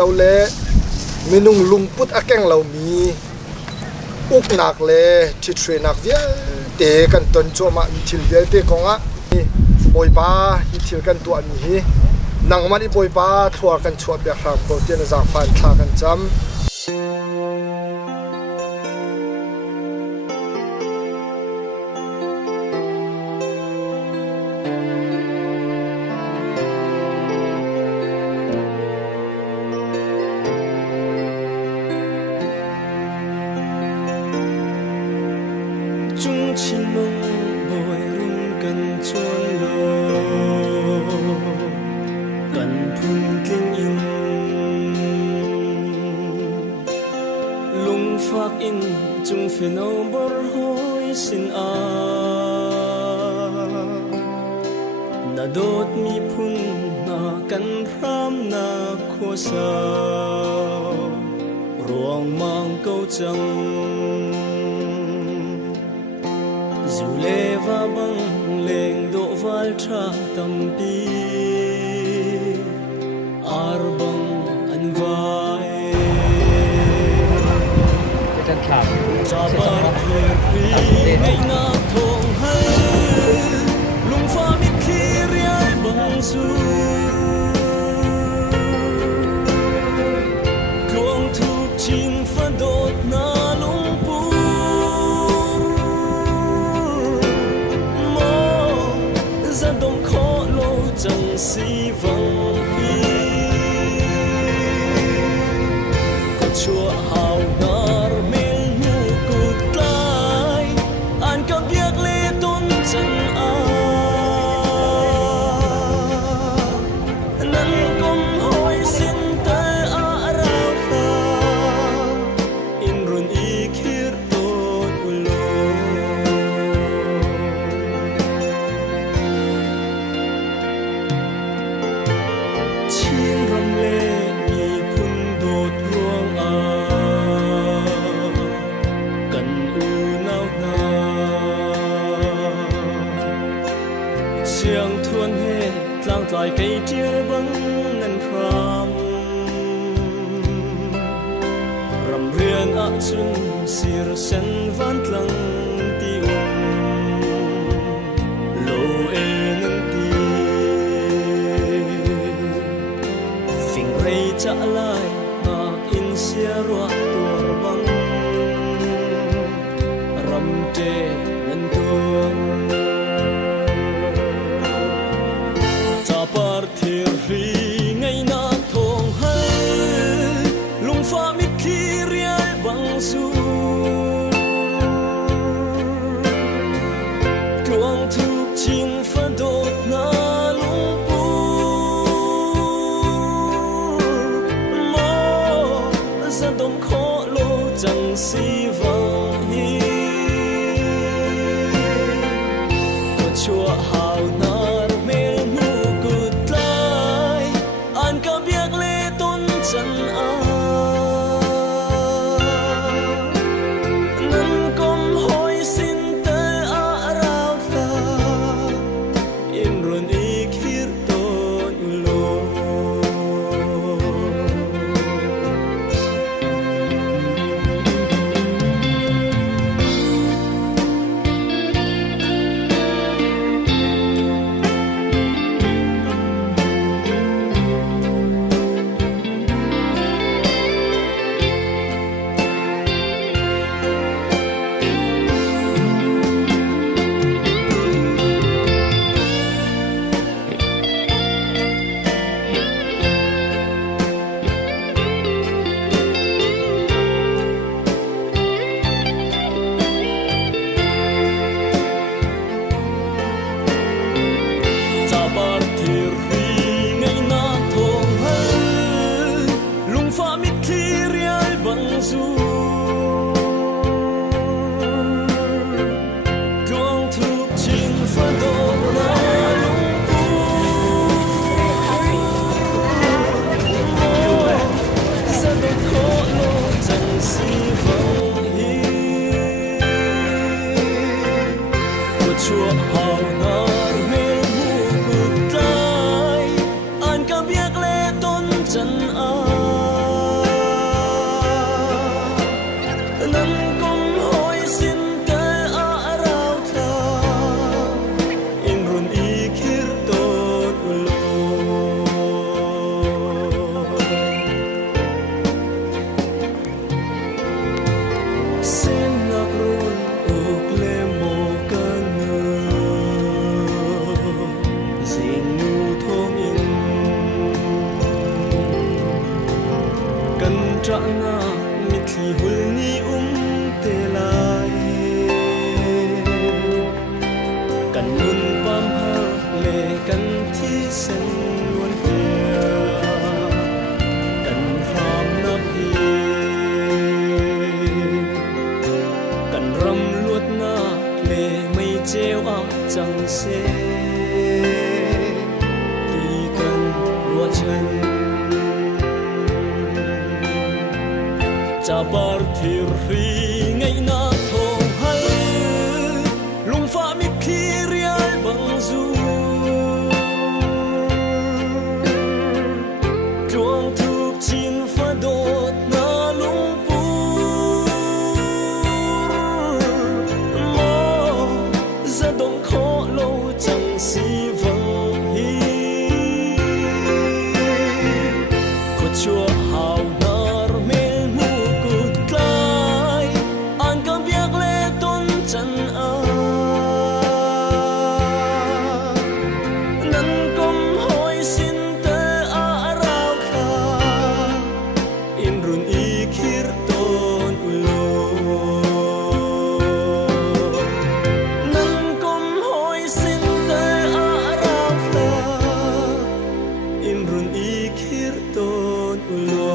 เราเละมีนุ่งลุงพุทธแกงเรามีอุกหนักเลยที่ช่วยนักเวียเตะกันตนชัวมาอิทิลเวียเตะของอ่ะปอยป้าอิทิลกันตัวนี้นังมันอีปอยป้าทัวกันชัวเบียร์ครับโปรตีนจากฟันทากันจำ中情梦不会run跟转路，跟盘經營，龍發應中飛腦不開心啊，那ดมีพุนนากันพรำนาขัวสาวรวงมังเก้าจังZuleva bang leng do valtra tampi arbang anvai Jabar thirpi ngay na thong hai lung pha mit khi riai bang su Kuang thup chin pha dot na lung pu chẳng si vắng hi có chùa hào nar mel nu cụt lai an cầm việc lê tôn chân a nan công hỏi xin tới a rao kha in run i khir tot ulo Siang thuần hết lang lại cây chia băng nền khram Ram riêng ạ chun sir sen van lăng ti Lo e nâng ti Phình rây trả lại ngạc in xia ruột tuor băng Ram tê nâng tuông Partir ri ngay na thong hai lung pha mit khi riai bang su Kuang thup chin pha dot na lung pu Mo za dom kho lo chẳng si vang hi Có chua hào nar mel mu chân a nan kom hoi sin te a rao tha in run i khir to lo chua hào nar mel mu cụt lai an cầm việc lê tôn chân a treo a chẳng xe đi cần rùa chân cha bar thir ri ngay na thong hay lung pha mi khi rial bang du chuang thuk chin pha dot na lung pu mo za dong kho lo chẳng si vang hi ko chua hao nar mel mu kut kai an kam biak le ton chan a nan kom hoi sin te a rao kha in run i khir ton ulo nan kom hoi sin te a rao kha in run i khir ton ulo